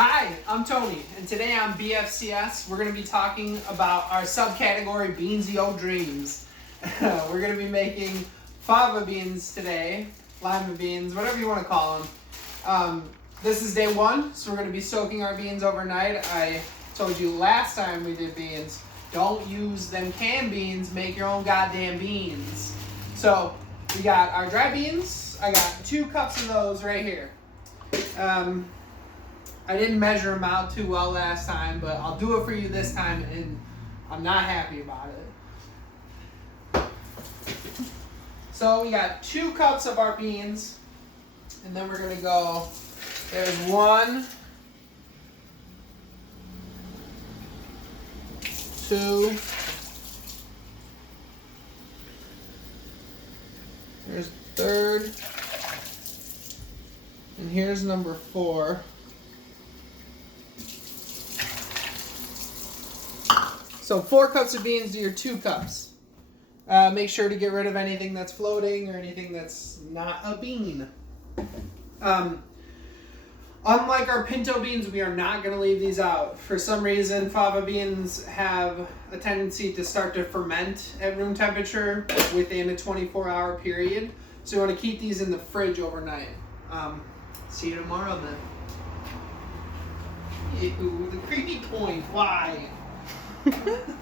Hi, I'm Tony, and today on BFCS, we're going to be talking about our subcategory Beans Yo Dreams. We're going to be making fava beans today, lima beans, whatever you want to call them. This is day one, so we're going to be soaking our beans overnight. I told you last time we did beans, don't use them canned beans, make your own goddamn beans. So, we got our dry beans. I got 2 cups of those right here. I didn't measure them out too well last time, but I'll do it for you this time, and I'm not happy about it. So we got 2 cups of our beans, and then we're going to go, there's 1, 2, there's 3rd, and here's number 4. So 4 cups of beans to your 2 cups. Make sure to get rid of anything that's floating or anything that's not a bean. Unlike our pinto beans, we are not going to leave these out. For some reason, fava beans have a tendency to start to ferment at room temperature within a 24-hour period. So you want to keep these in the fridge overnight. See you tomorrow then. Ew, the creepy point. Why?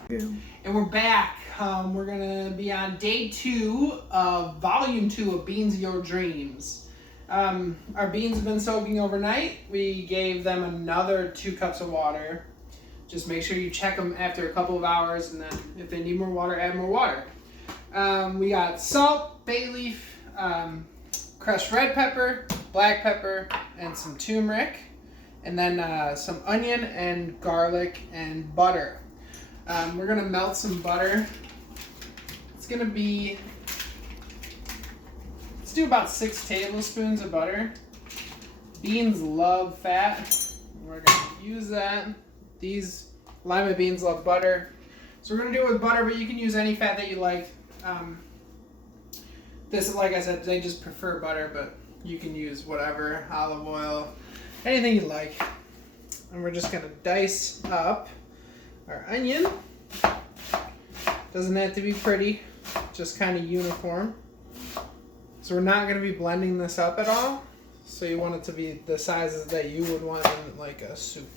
And we're back. We're gonna be on day 2 of volume 2 of Beans Your Dreams. Our beans have been soaking overnight. We gave them another 2 cups of water. Just make sure you check them after a couple of hours, and then if they need more water, add more water. We got salt, bay leaf, crushed red pepper, black pepper, and some turmeric, and then some onion and garlic and butter. We're going to melt some butter. It's going to be, let's do about 6 tablespoons of butter. Beans love fat. We're going to use that. These lima beans love butter. So we're going to do it with butter, but you can use any fat that you like. This, like I said, they just prefer butter, but you can use whatever, olive oil, anything you like. And we're just going to dice up our onion. Doesn't have to be pretty, just kind of uniform. So we're not going to be blending this up at all. So you want it to be the sizes that you would want in like a soup.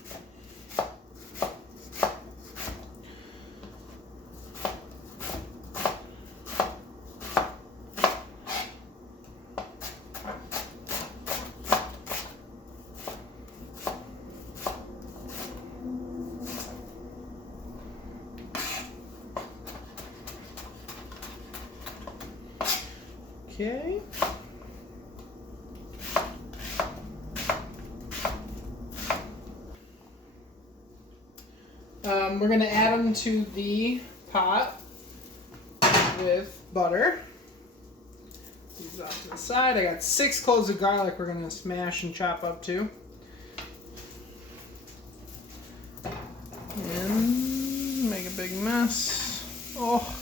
Okay. We're going to add them to the pot with butter. These off to the side. I got 6 cloves of garlic we're going to smash and chop up too. And make a big mess. Oh.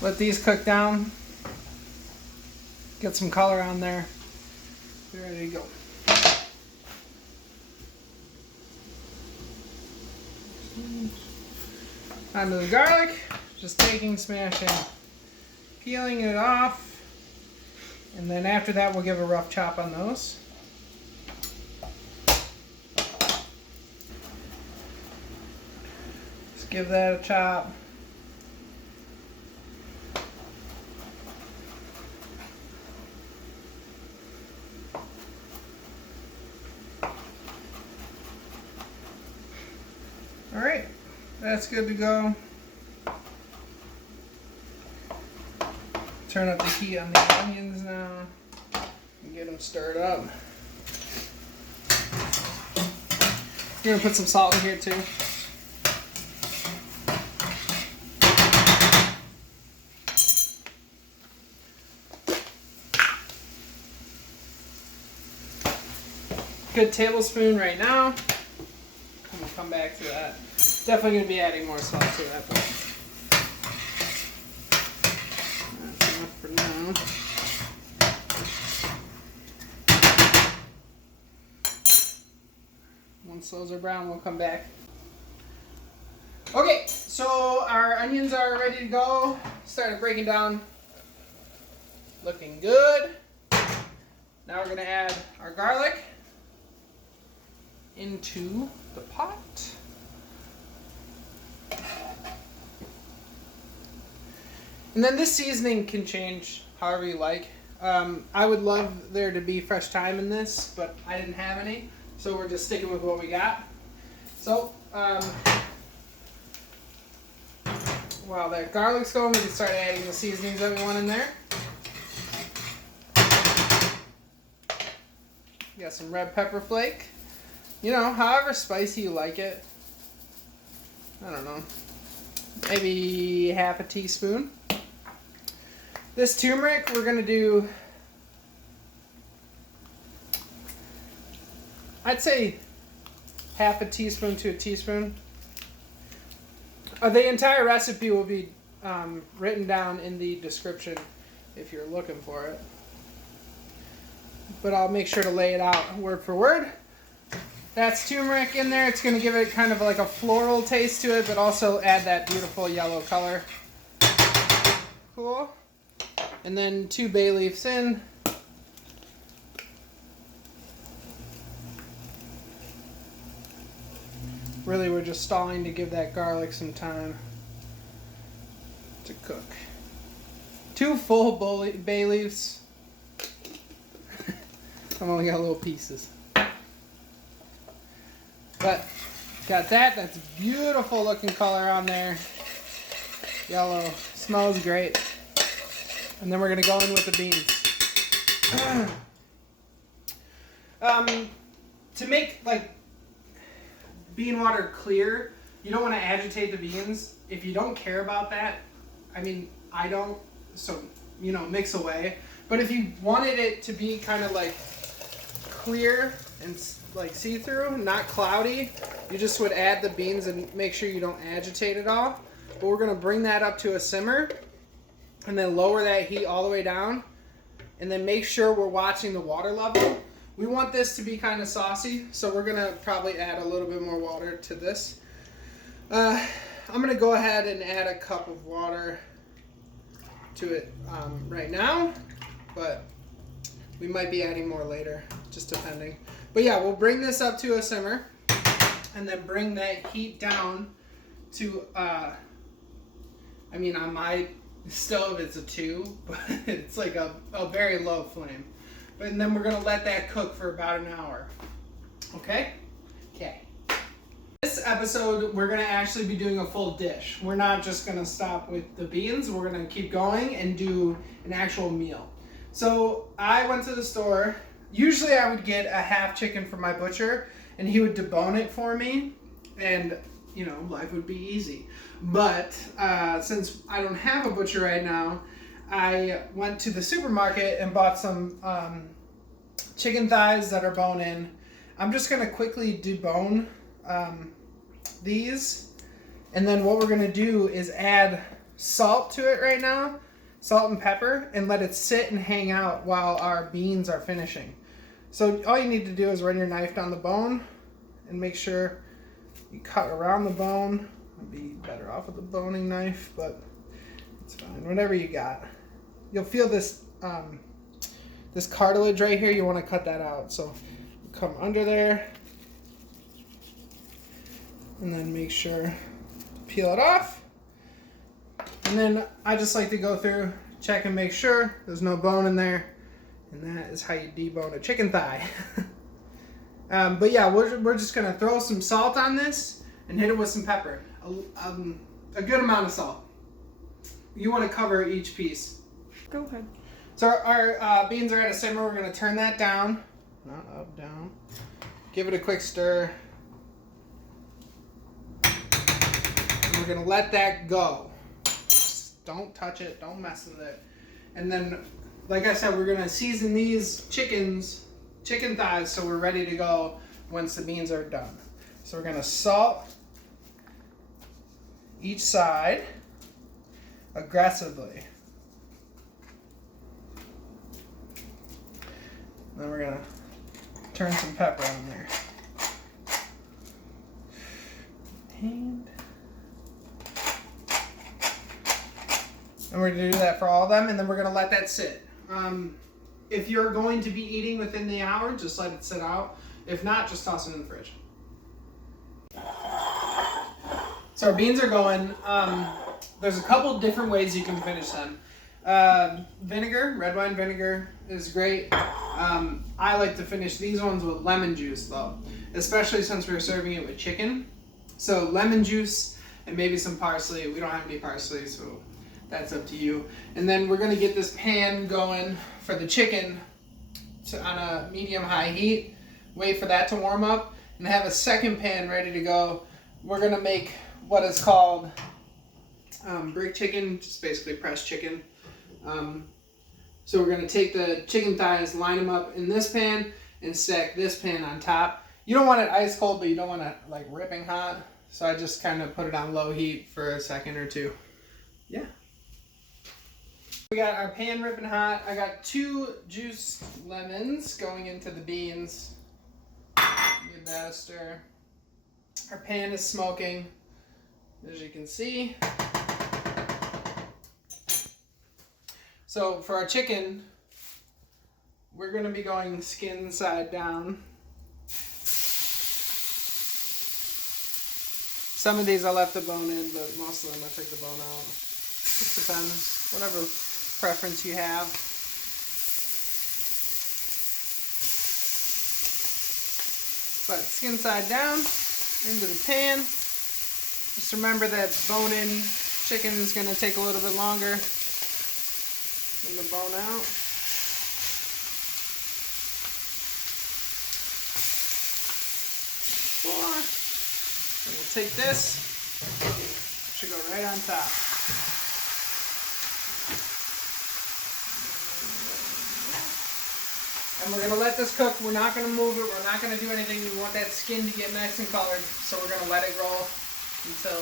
Let these cook down. Get some color on there. Be ready to go. Onto the garlic. Just taking, smashing, peeling it off. And then after that, we'll give a rough chop on those. Just give that a chop. Alright, that's good to go. Turn up the heat on the onions now and get them stirred up. You're going to put some salt in here too. Good tablespoon right now. And we'll come back to that. Definitely going to be adding more salt to that. But that's enough. for now. Once those are brown, we'll come back. Okay, so our onions are ready to go. Started breaking down. Looking good. Now we're going to add our garlic into the pot. And then this seasoning can change however you like. I would love there to be fresh thyme in this, but I didn't have any. So we're just sticking with what we got. So, while that garlic's going, we can start adding the seasonings that we want in there. Got some red pepper flake. You know, however spicy you like it. I don't know. Maybe half a teaspoon. This turmeric, we're going to do, I'd say half a teaspoon to a teaspoon. The entire recipe will be written down in the description if you're looking for it. But I'll make sure to lay it out word for word. That's turmeric in there. It's going to give it kind of like a floral taste to it, but also add that beautiful yellow color. Cool. And then 2 bay leaves in. Really, we're just stalling to give that garlic some time to cook. 2 full bay leaves. I've only got little pieces. But got that. That's beautiful looking color on there. Yellow. Smells great. And then we're going to go in with the beans. To make like bean water clear, you don't want to agitate the beans. If you don't care about that, I mean, I don't, so, you know, mix away. But if you wanted it to be kind of like clear and like see-through, not cloudy, you just would add the beans and make sure you don't agitate it all. But we're going to bring that up to a simmer and then lower that heat all the way down, and then make sure we're watching the water level. We want this to be kind of saucy, so we're going to probably add a little bit more water to this. I'm going to go ahead and add a cup of water to it right now, but we might be adding more later, just depending. But yeah, we'll bring this up to a simmer and then bring that heat down to, I mean, on my stove it's a 2, but it's like a very low flame. And then we're going to let that cook for about an hour. Okay? Okay. This episode, we're going to actually be doing a full dish. We're not just going to stop with the beans. We're going to keep going and do an actual meal. So I went to the store. Usually I would get a half chicken from my butcher, and he would debone it for me, and you know, life would be easy. But since I don't have a butcher right now, I went to the supermarket and bought some chicken thighs that are bone-in. I'm just going to quickly debone these, and then what we're going to do is add salt to it right now, salt and pepper, and let it sit and hang out while our beans are finishing. So all you need to do is run your knife down the bone and make sure you cut around the bone. I'd be better off with a boning knife, but it's fine. Whatever you got. You'll feel this this cartilage right here. You want to cut that out. So come under there and then make sure to peel it off. And then I just like to go through, check and make sure there's no bone in there. And that is how you debone a chicken thigh. But yeah, we're just going to throw some salt on this and hit it with some pepper. A good amount of salt. You want to cover each piece. Go ahead. So our beans are at a simmer. We're going to turn that down. Not up, down. Give it a quick stir. And we're going to let that go. Just don't touch it. Don't mess with it. And then, like I said, we're going to season these chicken thighs so we're ready to go once the beans are done. So we're going to salt each side aggressively. then we're gonna turn some pepper on there. And we're gonna do that for all of them, and then we're gonna let that sit. If you're going to be eating within the hour, just let it sit out. If not, just toss it in the fridge. So our beans are going. There's a couple different ways you can finish them. Vinegar, red wine vinegar is great. I like to finish these ones with lemon juice though, especially since we're serving it with chicken. So lemon juice and maybe some parsley. We don't have any parsley, so that's up to you. And then we're gonna get this pan going for the chicken on a medium-high heat. Wait for that to warm up and have a second pan ready to go. We're gonna make what is called brick chicken, just basically pressed chicken. So we're gonna take the chicken thighs, line them up in this pan, and stack this pan on top. You don't want it ice cold, but you don't want it like ripping hot. So I just kind of put it on low heat for a second or two. Yeah. We got our pan ripping hot. I got 2 juiced lemons going into the beans. Give that a stir. Our pan is smoking, as you can see. So for our chicken, we're going to be going skin side down. Some of these I left the bone in, but most of them I took the bone out. Just depends, whatever preference you have. But skin side down, into the pan. Just remember that bone-in chicken is going to take a little bit longer than the bone out. And we'll take this, it should go right on top. And we're going to let this cook. We're not going to move it. We're not going to do anything. We want that skin to get nice and colored. So we're going to let it roll until,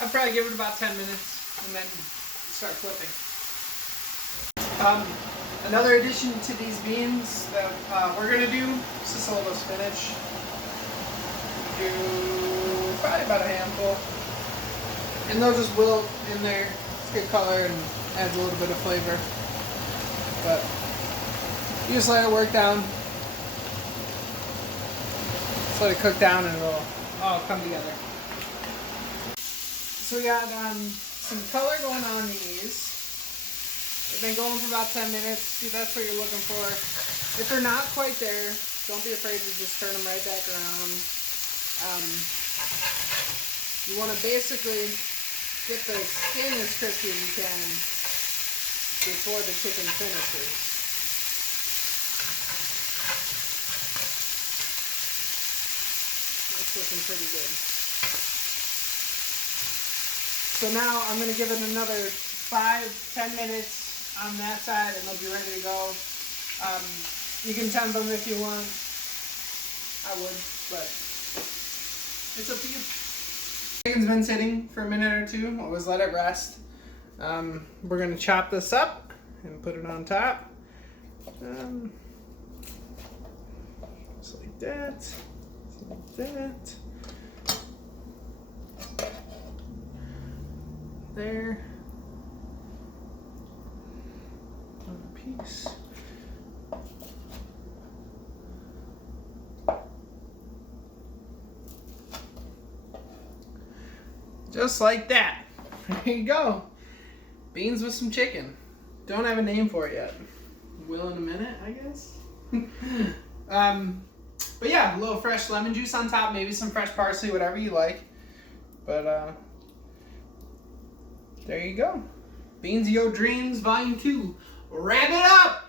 I'll probably give it about 10 minutes and then start flipping. Another addition to these beans that we're going to do is just a little spinach. Do probably about a handful. And they'll just wilt in there. It's good color and adds a little bit of flavor. But you just let it work down. Just let it cook down and it'll all come together. So we got some color going on these. They've been going for about 10 minutes. See, that's what you're looking for. If they're not quite there, don't be afraid to just turn them right back around. You want to basically get the skin as crispy as you can before the chicken finishes. That's looking pretty good. So now I'm going to give it another 5-10 minutes on that side and they'll be ready to go. You can temp them if you want. I would, but it's up to you. Chicken's been sitting for a minute or two. Always let it rest. We're going to chop this up and put it on top. Just like that. Just like that. There. One piece. Just like that. There you go. Beans with some chicken. Don't have a name for it yet. Will in a minute, I guess. But yeah, a little fresh lemon juice on top, maybe some fresh parsley, whatever you like. But there you go. Beans of Your Dreams, Volume 2. Wrap it up!